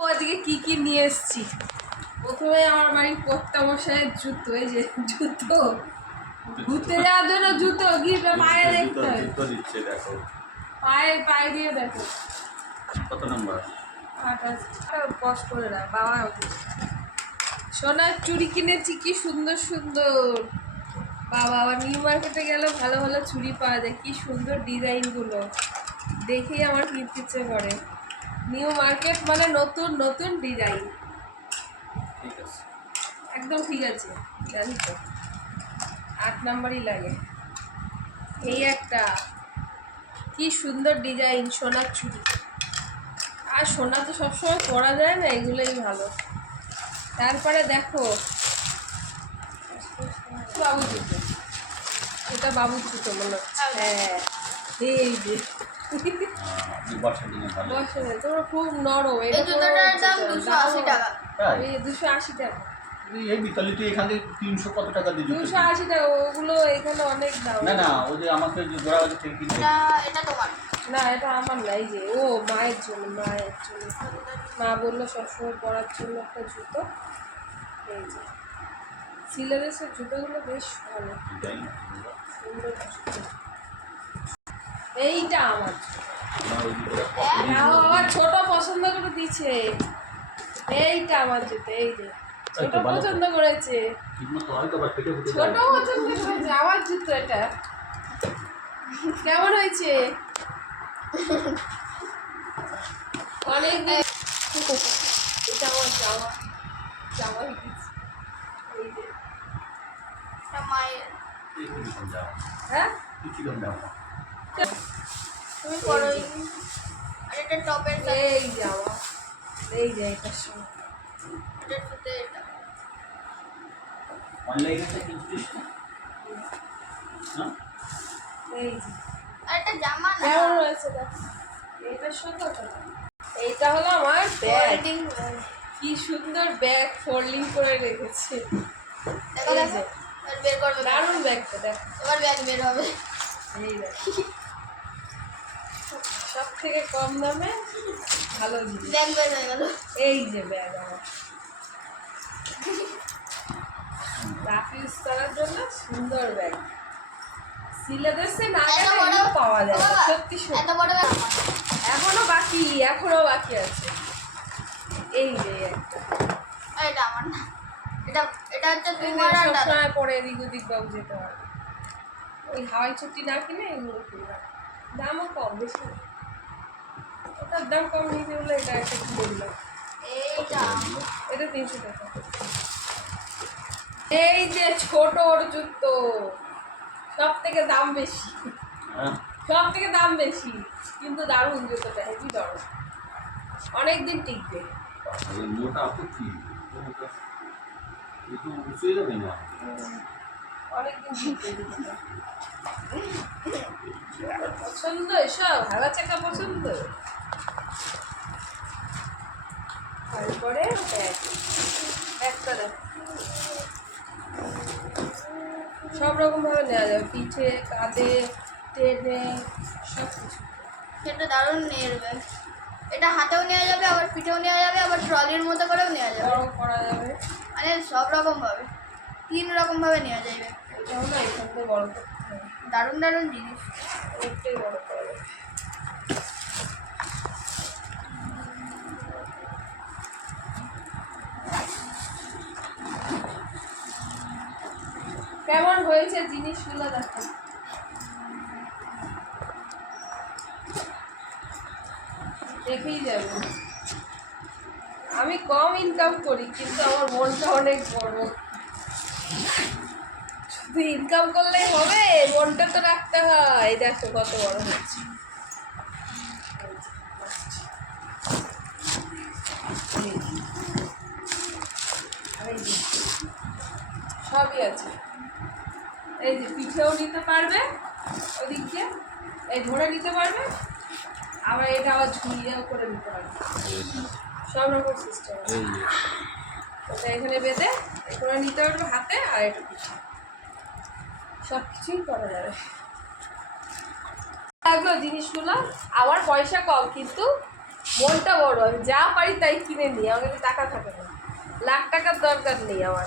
আজকে কি কি নিয়ে এসেছি। প্রথমে আমার বাড়ির কর্তা মশাইয়ের জুতো, এই যে জুতো ঘুরতে যাওয়ার জন্য জুতো গিয়ে পায়ে দেখতে হয়, পায়ে দিয়ে দেখো কত নম্বর। কষ্ট করে না বাবা। সোনার চুড়ি কিনেছি, কি সুন্দর সুন্দর। বাবা আবার নিউ মার্কেটে গেলেও ভালো ভালো চুড়ি পাওয়া যায়, কি সুন্দর ডিজাইনগুলো দেখেই আমার কিনতে ইচ্ছে করে। নিউ মার্কেট মানে নতুন নতুন ডিজাইন। ঠিক আছে, একদম ঠিক আছে, জানি তো 8 নাম্বারই লাগে। এই একটা কি সুন্দর ডিজাইন সোনার চুড়ি। আর সোনা তো সবসময় পরা যায় না, এগুলোই ভালো। তারপরে দেখো বাবু জুতো, এটা বাবুর জুতো মনে হচ্ছে। হ্যাঁ এই যে বসে তোমরা খুব নরম। এই জুতোটার দাম 280 টাকা। এই 280 টাকা। এই বিকালে তুই এখান থেকে 300 কত টাকা দিয়ে 280 টাকা। ওগুলো এখানে অনেক দাম। না না, ওই যে আমাকে যে গোড়াবাড়ি থেকে কিনতে। এটা তোমার না, এটা আমার নাই। যে ও মায়ের জন্য, মায়ের জন্য মা বললো সবসময় পরার জন্য একটা জুতো। এই যে সিলেবাসের জুতোগুলো বেশ ভালো, সুন্দর জুতো। এইটা আমার আবার ছোট পছন্দ করে দিচ্ছে। এইটা আমার জুতো, এই যে ছোট পছন্দ করেছে, ছোট পছন্দ করেছে আমার জুতো। এটা কেমন হয়েছে? অনেক এটা আমার জামা, জামা দিচ্ছে। এই যে মায়ের। হ্যাঁ তুমি পরো। আর এটা টপের সাথে এই জামা, এই যে এটার সঙ্গে এটার সাথে এটা। অনলাইনে কিনছিস না? এই যে আর এটা জামা না, কেমন রয়েছে দেখ। এইটার সঙ্গে এইটা হলো আমার ব্যাগ। কি সুন্দর ব্যাগ, ফোল্ডিং করে রেখেছে। দেখো দেখো আর বের করবে। দারুণ ব্যাগটা দেখ। এবার ব্যাগ বের হবে। এই দেখ, সব থেকে কম দামে ভালো জিনিস। ব্যাগ বের হয়ে গেল। এই যে ব্যাগ আমার রাফ ইউজ করার জন্য সুন্দর ব্যাগ। সিলেবাসে না গেলে এগুলো পাওয়া যায় না, সত্যি এত সত্যি। বড় ব্যাগ আমার। এখনো বাকি আছে। এই যে একটা, আর এটা আমার না, এটা এটা হচ্ছে এই তোমার আর দাদা। সবসময় পরে এদিক ওদিক বাবু যেতে হয়। ওই হাওয়াই ছুটি না কিনে এগুলো কিনলাম, দামও কম, বেশি না। ওটার দাম কম নিতে বলে এটা একটা কিনে দিলাম। এইটা এটা 300 টাকা। এই যে ছোট ওর জুতো, সব থেকে দাম বেশি, সব থেকে দাম বেশি, কিন্তু দারুণ জুতোটা, হেভি দারুণ, অনেকদিন টিকবে। মোটা আপু কি একটু উঁচুয়ে যাবে না? অনেকদিন টিকবে জুতোটা। পছন্দ এসব হাওয়া চাকা পছন্দ। তারপরে একটা দেখ, সব রকম ভাবে নেওয়া যাবে, পিঠে কাঁধে টেনে সব কিছু। সেটা দারুণ নিয়ে ব্যাগ। এটা হাতেও নেওয়া যাবে, আবার পিঠেও নেওয়া যাবে, আবার ট্রলির মতো করেও নেওয়া যাবে। বড় করা যাবে, মানে সব রকম ভাবে, 3 রকম ভাবে নেওয়া যাবে। এটা হলো এখান থেকে বড় করতে হবে, দারুণ দারুণ জিনিস। অনেকটাই বড় করা যাবে। কেমন হয়েছে জিনিসগুলো দেখো। দেখেই যাবে। আমি কম ইনকাম করি, কিন্তু আমার মনটা অনেক বড়। শুধু ইনকাম করলেই হবে, মনটা তো রাখতে হয়। দেখো কত বড় হচ্ছে। সবই আছে। এই যে পিঠেও নিতে পারবে, ওদিক দিয়ে এই ধরে নিতে পারবে, আবার এটা আবার ঝুলিয়েও করে নিতে পারবে। সব রকম সিস্টেম আছে। ওটা এখানে বেঁধে করে নিতে পারবে হাতে, আর এটা পিঠে, সব কিছুই করা যাবে। লাগলো জিনিসগুলো, আমার পয়সা কম, কিন্তু মনটা বড়, আমি যা পারি তাই কিনে নিই, আমার কাছে টাকা থাকে না, লাখ টাকার দরকার নেই আমার।